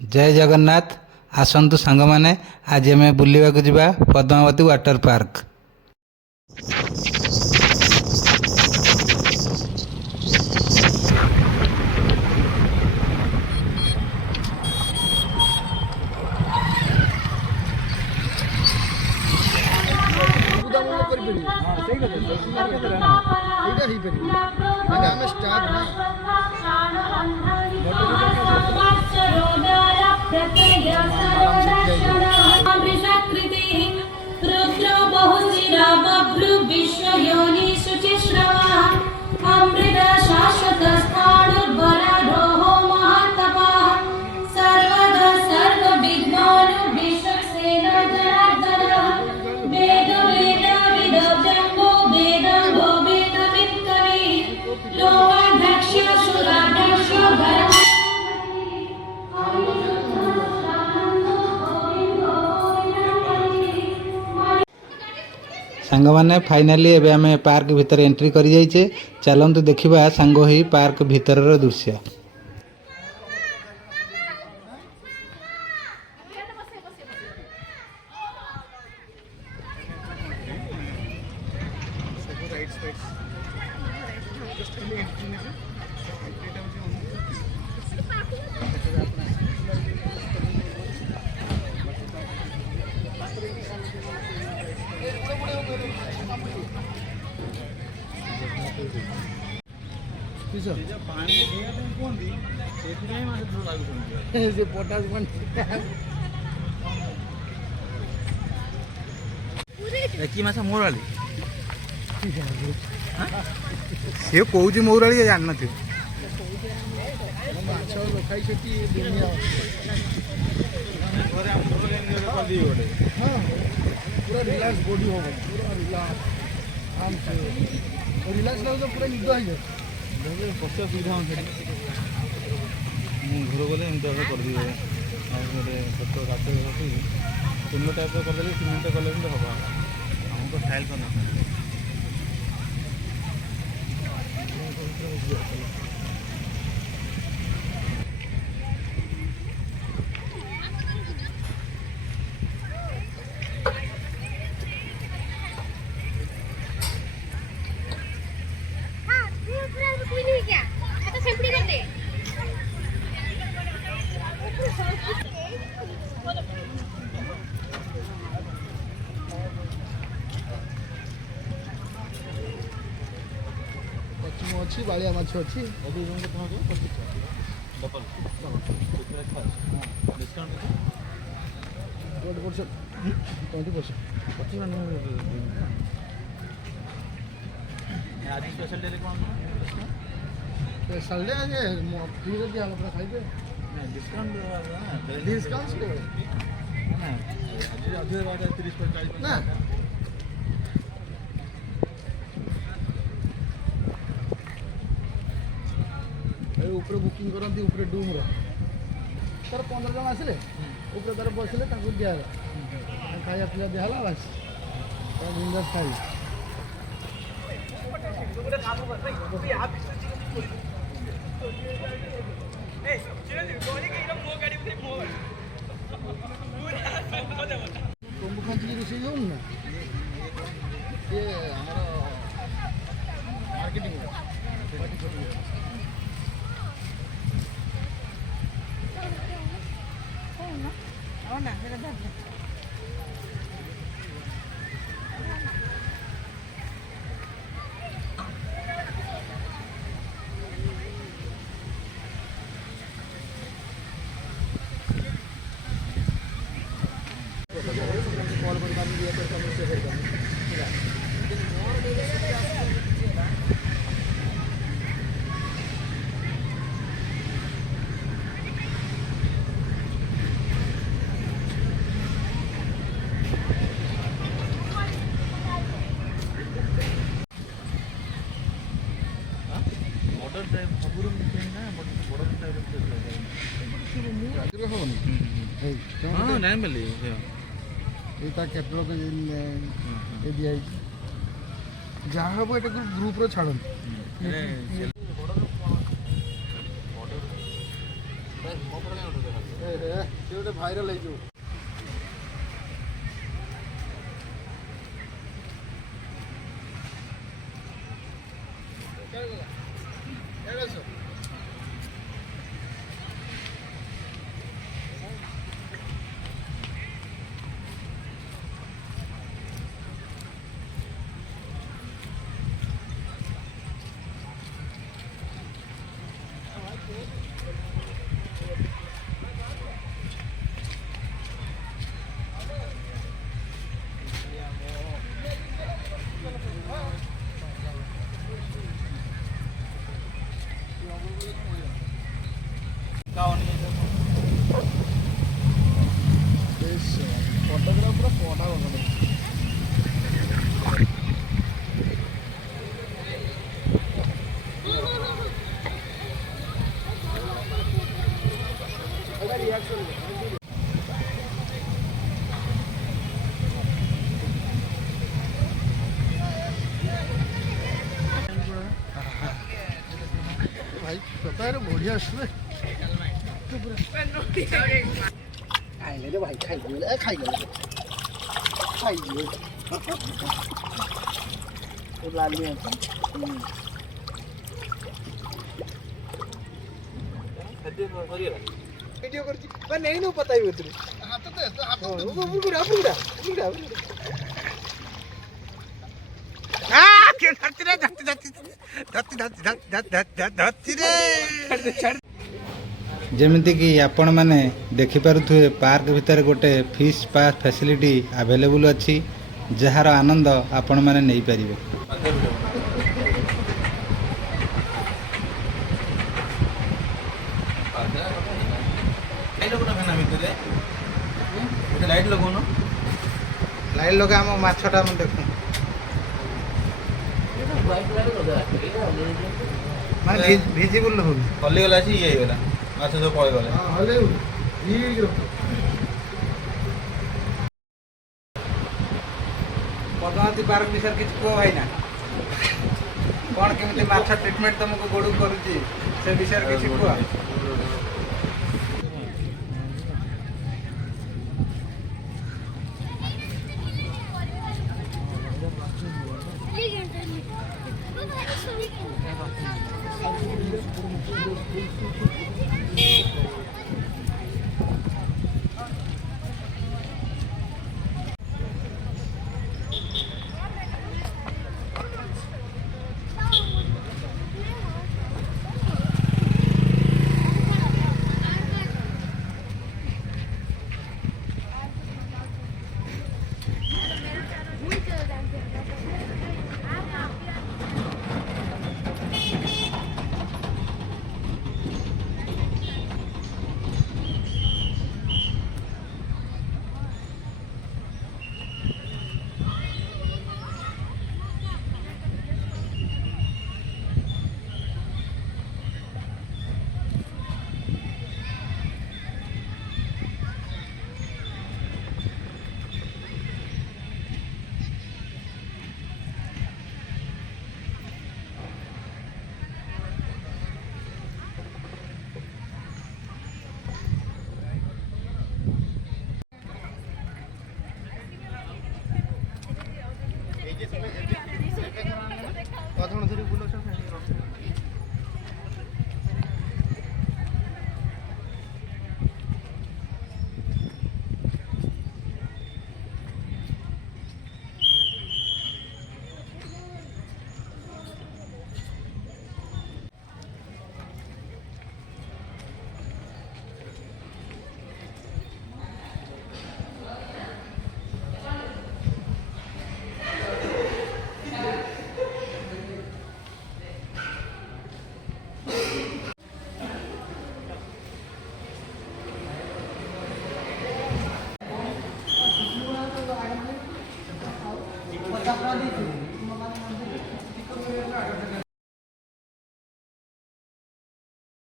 जय जगन्नाथ। आसंतु सांग माने आज आम बुलवाक जा पद्मावती वाटर पार्क। सांग माने फाइनाली एबे आमे पार्क भितर एंट्री करि जाइछे। चलंतु देखिबा सांग होई पार्क भितरर दृश्य। कि माछा मौराली सी कौच मौराली जान न पूरा रिलैक्स बॉडी होगा, पूरा रिलैक्स आराम से रिलैक्स रहो तो पूरा निद है। बस सुविधा घर गले एमती कर दी छोट गात तीन टाइप करदे तीन कले हम हमको स्टाइल करना अच्छी बाड़िया माछ अच्छी डिस्काउंट 20%। आज स्पेशल डे कौन स्पेशल डे आज फ्री दिया पूरा खाइबे डिस्काउंट डिस्काउंट ना आज 30-40 ना ऊपर बुकिंग करती ऊपर डूम तार 15 जन आसिले ऊपर तार बसले दिया खाया पीया दिहला बस बिंदास खाई कुंभ खाची रोषे जाऊन ना ये मार्केटिंग जहाँ हम ये ग्रुप रो छाड़ ସେ ଗୋଟେ ଭାଇରାଲ ହେଇଯିବ। ଫଟୋଗ୍ରାଫ ପୁରା କଡ଼ା ଭାଇ ସତରେ ବଢ଼ିଆ ଆସିବେ ଖାଇଲେ ରେ ଭାଇ ଖାଇଗଲେ ଖାଇଯିବେ ଲାଲି वीडियो करती मैं नहीं नो पता ही उतरे हाथ तो हाथ बुगुड़ा बुगुड़ा बुगुड़ा आ के धरती रे धरती रे ଯେମିତି କି ଆପଣମାନେ ଦେଖିପାରୁଥିବେ ପାର୍କ ଭିତରେ ଗୋଟେ ଫିସ୍ ପାସ୍ ଫ୍ୟାସିଲିଟି ଆଭେଲେବୁଲ୍ ଅଛି, ଯାହାର ଆନନ୍ଦ ଆପଣମାନେ ନେଇପାରିବେ। ଲାଇଟ୍ ଲଗାଉନ, ଲାଇଟ୍ ଲଗା ଆମ ମାଛଟା ଆମେ ଦେଖୁ ମାନେ ଭିଜିବୁଲ୍ ହଉନି, ହଲିଗଲା ଅଛି ଇଏ ହେଇଗଲା, ମାଛ ସବୁ ପଳେଇଗଲେ। ପଦ୍ମାବତୀ ପାର୍କ ବିଷୟରେ କିଛି କୁହ ଭାଇନା, କ'ଣ କେମିତି ମାଛ ଟ୍ରିଟମେଣ୍ଟ ତମକୁ ଗୋଡ଼କୁ କରୁଛି ସେ ବିଷୟରେ କିଛି କୁହ।